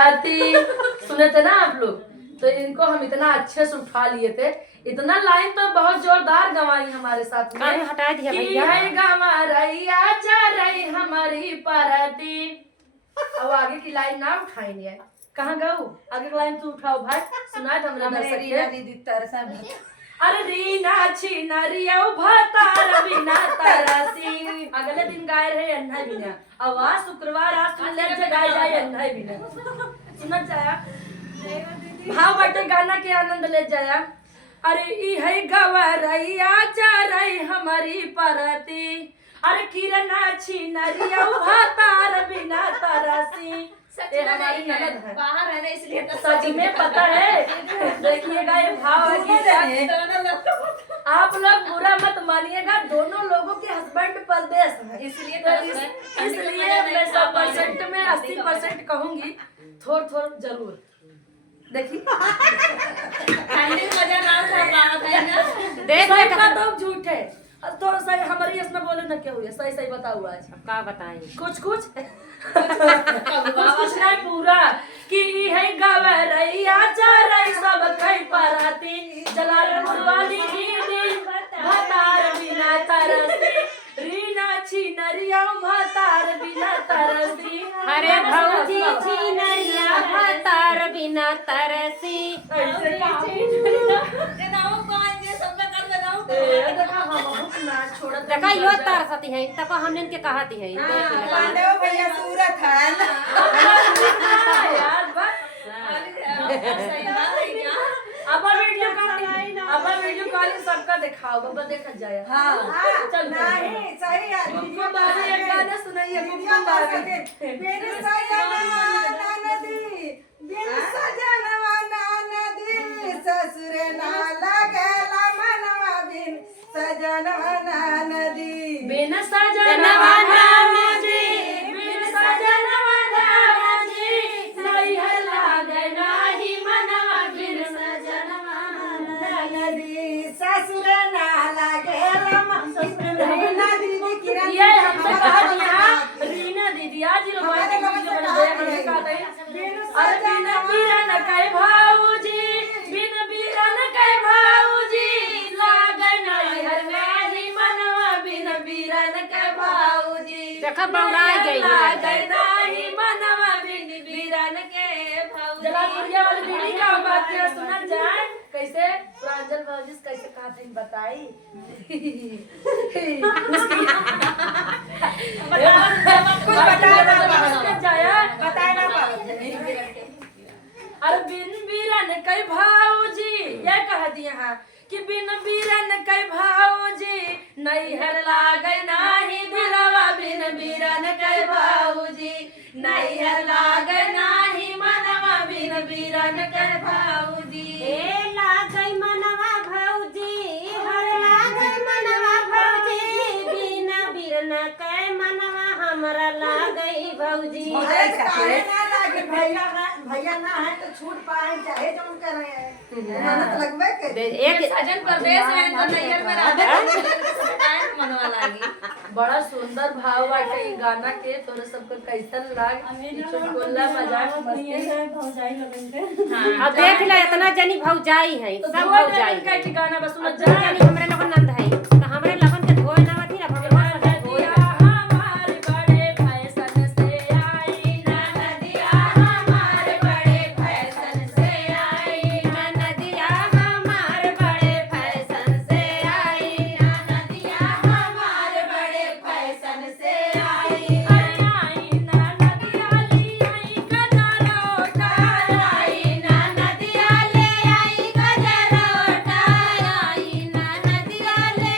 आती सुने थे ना आप लोग, तो इनको हम इतना अच्छे से उठा लिए थे, इतना लाइन तो बहुत जोरदार गवाई हमारे साथ में। हटा दिया कि भैया। है गवा रैया जा रही हमारी परती। अब आगे की लाइन ना उठाएंगे, कहाँ गऊ? आगे की लाइन तू उठाओ भाई, सुना था हमने दीदी तरसन। अरे रीना छी नरिया भातार बिना तरसी। अगले दिन गाय रहे अन्ना बिना, आवाज शुक्रवार आज सुन ले जगाई जाए अन्ना बिना। सुना जाया भाव बटे गाना के आनंद ले जाया। अरे ई है गवरैया जा रही हमारी परती। अरे किरणा छी नरिया भातार बिना तरसी। ये हमारी ननद है, बाहर है ना इसलिए तो सच में पता है। देखिएगा ये भाव है, आप लोग बुरा मत मानिएगा, दोनों लोगों के हस्बैंड परदेश है, इसलिए मैं 100% में 80% कहूंगी, थोड़ा जरूर देखिए। देख का तो झूठ है, थोड़ा सा हमारी इसमें बोले ना क्या हुआ, सही बताओ आज क्या बताएं? कुछ नहीं पूरा कि है गवरैया जा रही सब कई पराती। जलाल मुरवाली दीदी भातार बिना तरसी। रीना छी नरिया भातार बिना तरसी। अरे भौजी छी नरिया भातार बिना तरसी। देखा यो तरसती है, तब हमने इनके कहती है। पांडव भैया सूरत है यार बस। अब वीडियो कॉलिंग सबका दिखाओ, बाबा देखा जाए। हाँ चल नहीं सही है। हमको बाबा एक गाना सुनाइए, हमको बाबा बिन सजनवा ननदी, बिन सजनवा ननदी, ससुर ना लगेला मनवा बिन सजनवा ननदी। बिन सजनवा ननदी, बिन सजनवा ननदी, नैहर लागे नाही मनवा बिन सजनवा ननदी, ससुर ना लगेला रीना दीदी किरण ये हमसे कहा दिया रीना दीदी आज रोमांटिक वीडियो बना दे कहते हैं। अरे बिन बीरन कई भाऊजी, बिन बीरन कई भाऊजी, लागे नैहर में ही मनवा बिन बीरन कई भाऊजी। देखा बौराई गई लागे नाही मनवा बिन बीरन के भाऊजी। जलालपुरिया वाली दीदी का बात किया सुना जाए कैसे प्रांजल भाऊजी कैसे कहा था बताई। अरे बिन बीरन कई भाऊजी, ये कह दिया हाँ कि बिन बीरन कई भाऊजी, नैहर लागे नाही दिलवा बिन बीरन कई भाऊजी, नैहर लागे नाही मनवा बिन बीरन कई भाऊजी। ए लागई मनवा भौजी, हर लागई मनवा भौजी, बिना बिरना के मनवा हमरा लागई भौजी। भैया ना है तो छूट पाए चाहे जो कर रहे हैं मेहनत लगवे के। एक सजन प्रदेश में तो नैयर में रहते मनवा लागी। बड़ा सुंदर भाव बाटे ई गाना के, तोरे सबको कैसन लाग? चुटकुला मजाक मस्ती। अब देख ले इतना जनी भौजाई है, तो सब दुआ भौजाई का ठिकाना बस सुन जनी जा। हमरे लोगन नंद है, तो हमरे लोगन के धोए ना थी ना भगवान के धोए। हमारे बड़े फैशन से आई नदिया, हमारे बड़े फैशन से आई नदिया हमार बड़े फैशन से आई, नदिया, हमारे बड़े फैशन से आई। अरे आई ना नदिया ली आई गजरा उठार, आई ना नदिया ले आई गजरा उठार, आई ना नदिया ले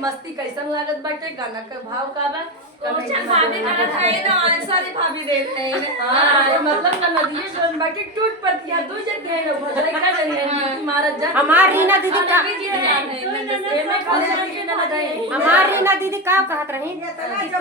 मस्ती कैसन लागत बाटे, गाना का भाव का बा? ओछन भाभी का खाए ना आंसर ही भाभी देते हैं। हाँ, ये मतलब ना नदिये जोन बाटे टूट पड़ती है, दो जगह है लोग भजरे का जन है मारत जा। हमार रीना दीदी का ये में खाली ना दाई। हमार रीना दीदी का कहत रही इतना जब